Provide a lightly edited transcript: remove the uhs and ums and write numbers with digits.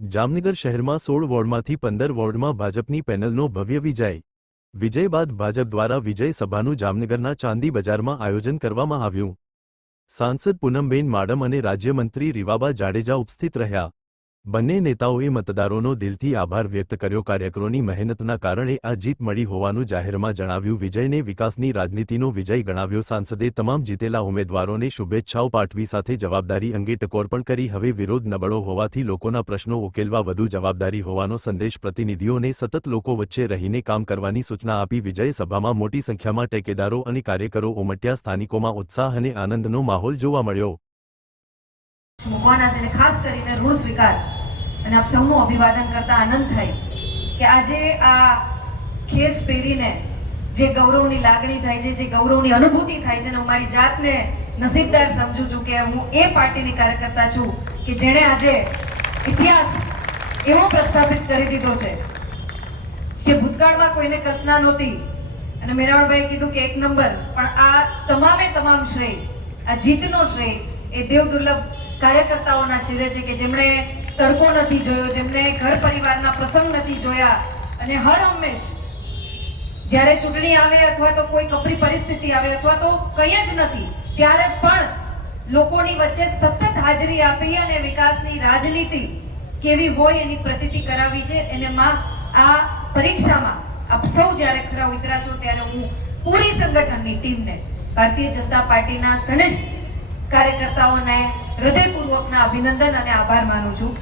જામનગર શહેરમાં 16 વોર્ડમાંથી 15 વોર્ડમાં ભાજપની પેનલનો ભવ્ય વિજય બાદ ભાજપ દ્વારા વિજય સભાનું જામનગરના ચાંદી બજારમાં આયોજન કરવામાં આવ્યું। સાંસદ પૂનમબેન માડમ અને રાજ્યમંત્રી રીવાબા જાડેજા ઉપસ્થિત રહ્યા। બંને નેતાઓએ મતદારોનો દિલથી આભાર વ્યક્ત કર્યો। કાર્યકરોની મહેનતના કારણે આ જીત મળી હોવાનું જાહેરમાં જણાવ્યું। વિજયને વિકાસની રાજનીતિનો વિજય ગણાવ્યો। સાંસદે તમામ જીતેલા ઉમેદવારોને શુભેચ્છાઓ પાઠવી સાથે જવાબદારી અંગે ટકોર પણ કરી। હવે વિરોધ નબળો હોવાથી લોકોના પ્રશ્નો ઉકેલવા વધુ જવાબદારી હોવાનો સંદેશ પ્રતિનિધિઓને સતત લોકો વચ્ચે રહીને કામ કરવાની સૂચના આપી। વિજય સભામાં મોટી સંખ્યામાં ટેકેદારો અને કાર્યકરો ઉમટ્યા। સ્થાનિકોમાં ઉત્સાહ અને આનંદનો માહોલ જોવા મળ્યો। ખાસ કરીને ઋણ સ્વીકાર અને આપ સૌનું અભિવાદન કરતા આનંદ થાય કે આજે આ ખેસ પહેરીને જે ગૌરવની લાગણી થાય છે, જે ગૌરવની અનુભૂતિ થાય છે, હું મારી જાતને નસીબદાર સમજુ છું કે હું એ પાર્ટીની કાર્યકર્તા છું કે જેણે આજે ઇતિહાસ એવો પ્રસ્થાપિત કરી દીધો છે જે ભૂતકાળમાં કોઈને કલ્પના નહોતી। અને મેરાવણભાઈ કીધું કે 1 નંબર, પણ આ તમામ શ્રેય, આ જીતનો શ્રેય એ દેવ દુર્લભ કાર્યકર્તાઓના શિરે છે કે જેમણે તડકો નથી જોયો, જેમને ઘર પરિવારના પ્રસંગ નથી જોયા અને હર હંમેશ જ્યારે ચૂંટણી આવે અથવા તો કોઈ કપરી પરિસ્થિતિ આવે અથવા તો કંઈ જ નથી ત્યારે પણ લોકોની વચ્ચે સતત હાજરી આપી અને વિકાસની રાજનીતિ કેવી હોય એની પ્રતીતિ કરાવી છે। એને માં આ પરીક્ષામાં આપ સૌ જ્યારે ખરા ઉતર્યા છો ત્યારે હું પૂરી સંગઠનની ટીમને, ભારતીય જનતા પાર્ટીના સનિષ્ઠ કાર્યકર્તાઓને હૃદયપૂર્વકના અભિનંદન અને આભાર માનું છું।